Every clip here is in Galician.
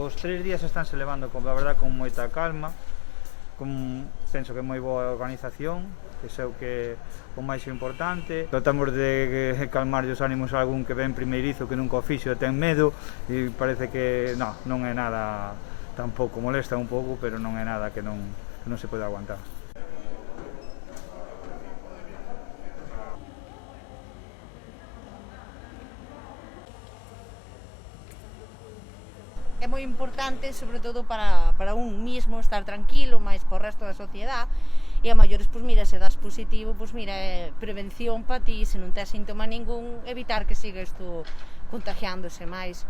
Os 3 días estánse levando, a verdad, con moita calma, penso que moi boa organización, que sei que o máis importante. Tratamos de calmar os ánimos a algún que ven primeirizo, que nunca o fixo e ten medo, e parece que non é nada, tampouco molesta un pouco, pero non é nada que non se pode aguantar. É moi importante, sobre todo para un mismo, estar tranquilo, máis para o resto da sociedade, e a maiores, pois mira, se das positivo, pois mira, é prevención para ti, se non tes síntoma ningún, evitar que siga isto contagiándose máis.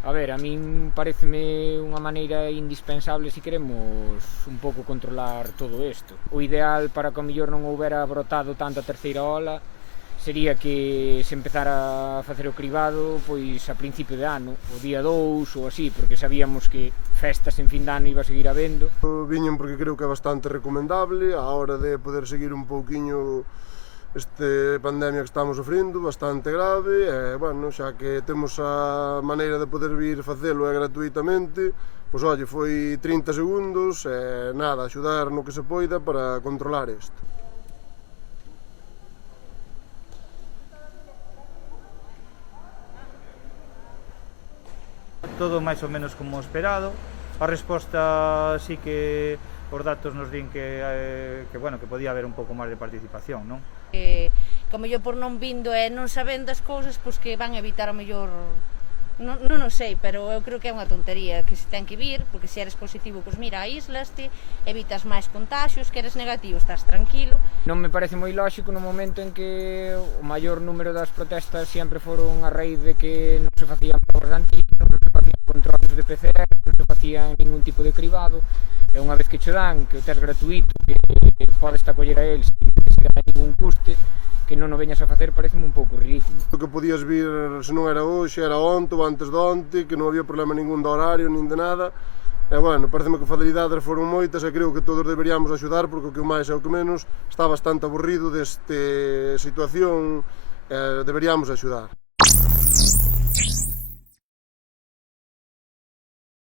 A ver, a min pareceme unha maneira indispensable se queremos un pouco controlar todo isto. O ideal para que a mellor non houbera brotado tanta terceira ola sería que se empezara a facer o cribado pois a principio de ano, o día 2 ou así, porque sabíamos que festas en fin de ano iba a seguir habendo. Viñen porque creo que é bastante recomendable a hora de poder seguir un pouquiño esta pandemia que estamos sofrendo, bastante grave, e, bueno, xa que temos a maneira de poder vir facelo gratuitamente, pois, olle, foi 30 segundos, e nada, axudar no que se poida para controlar isto. Todo máis ou menos como esperado. A resposta sí que os datos nos din que podía haber un pouco máis de participación, non? Como yo por non vindo e non sabendo as cousas, pois que van evitar o mellor, non o sei, pero eu creo que é unha tontería, que se ten que vir, porque se eres positivo, pois mira, aíslaste, evitas máis contaxios, que eres negativo, estás tranquilo. Non me parece moi lóxico no momento en que o maior número das protestas sempre foron a raíz de que non se facían probas de antígenos, non se facían controles de PCR, non se facían ningún tipo de cribado, e unha vez que che dan, que o test gratuito, que podes acoller a él sin necesidade de ningún custe, que non o veñas a facer pareceme un pouco ridículo. O que podías vir, se non era hoxe, era onte ou antes de onte, que non había problema ningún de horario, nin de nada. E, bueno, pareceme que facilidades foron moitas e creo que todos deberíamos axudar, porque o que o máis e o que menos está bastante aburrido desta situación e deberíamos axudar.